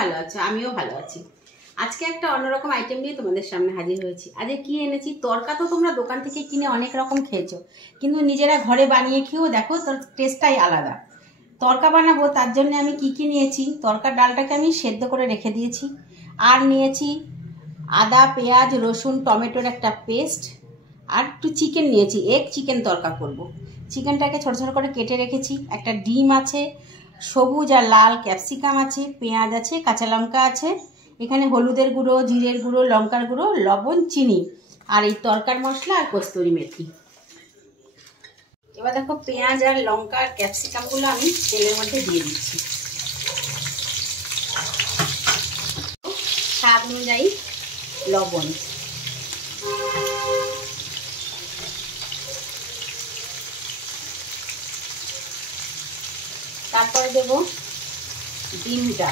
ভালো আছো, আমিও ভালো আছি। আজকে একটা অন্যরকম আইটেম নিয়ে তোমাদের সামনে হাজির হয়েছি। আজকে কি এনেছি, তরকা তো তোমরা দোকান থেকে কিনে অনেক রকম খেয়েছো, কিন্তু নিজেরা ঘরে বানিয়ে খেয়েও দেখো, তোর টেস্টটাই আলাদা। তরকা বানাবো, তার জন্য আমি কি নিয়েছি, তরকার ডালটাকে আমি সেদ্ধ করে রেখে দিয়েছি। আর নিয়েছি আদা, পেঁয়াজ, রসুন, টমেটোর একটা পেস্ট, আর একটু চিকেন নিয়েছি। চিকেন তরকা করব। চিকেনটাকে ছোট ছোট করে কেটে রেখেছি। একটা ডিম আছে, সবুজ আর লাল ক্যাপসিকাম আছে, পেঁয়াজ আছে, কাঁচা লঙ্কা আছে, এখানে হলুদের গুঁড়ো, জিরের গুঁড়ো, লঙ্কার গুঁড়ো, লবণ, চিনি, আর এই তরকার মশলা আর কস্তুরি মেথি। এবার দেখো, পেঁয়াজ আর লঙ্কা আর ক্যাপসিকামগুলো আমি তেলের মধ্যে দিয়ে দিচ্ছি। স্বাদ অনুযায়ী লবণ, তারপরে দেব ডিমটা,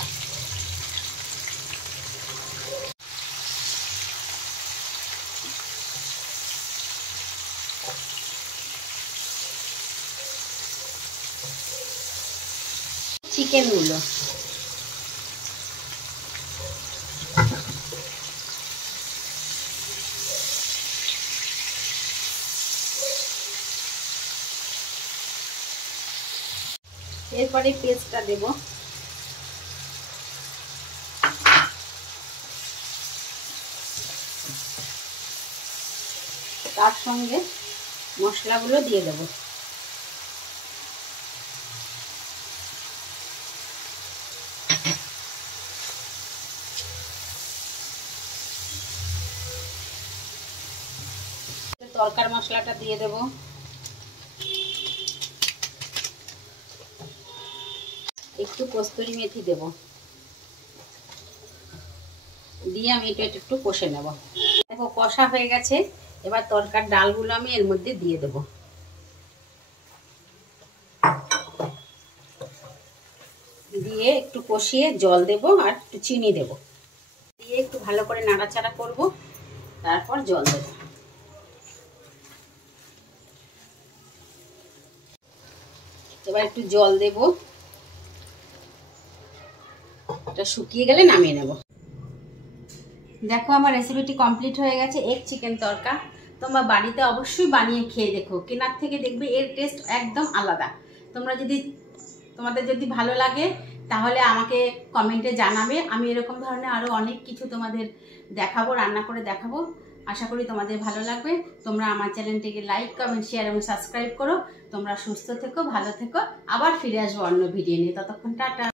চিকেনগুলো, এরপরে পেস্টটা দেব। তার সঙ্গে মশলাগুলো দিয়ে দেব। তরকার মশলাটা দিয়ে দেব। একটু কস্তুরি মেথি দেব, দিয়ে আমি এটা একটু কষে নেব। দেখো কষা হয়ে গেছে। এবার তরকার ডালগুলো আমি এর মধ্যে দিয়ে দেব। দিয়ে একটু কষিয়ে জল দেব আর একটু চিনি দেব, দিয়ে একটু ভালো করে নাড়াচাড়া করব, তারপর জল দেব। এবার একটু জল দেব, এটা শুকিয়ে গেলে নামিয়ে নেব। দেখো আমার রেসিপিটি কমপ্লিট হয়ে গেছে, এগ চিকেন তরকা। তোমরা বাড়িতে অবশ্যই বানিয়ে খেয়ে দেখো, কেনার থেকে দেখবে এর টেস্ট একদম আলাদা। তোমাদের যদি ভালো লাগে তাহলে আমাকে কমেন্টে জানাবে। আমি এরকম ধরনের আরো অনেক কিছু তোমাদের দেখাবো, রান্না করে দেখাবো। আশা করি তোমাদের ভালো লাগবে। তোমরা আমার চ্যানেলটিকে লাইক, কমেন্ট, শেয়ার এবং সাবস্ক্রাইব করো। তোমরা সুস্থ থেকো, ভালো থেকো। আবার ফিরে আসবো অন্য ভিডিও নিয়ে। ততক্ষণ টাটা।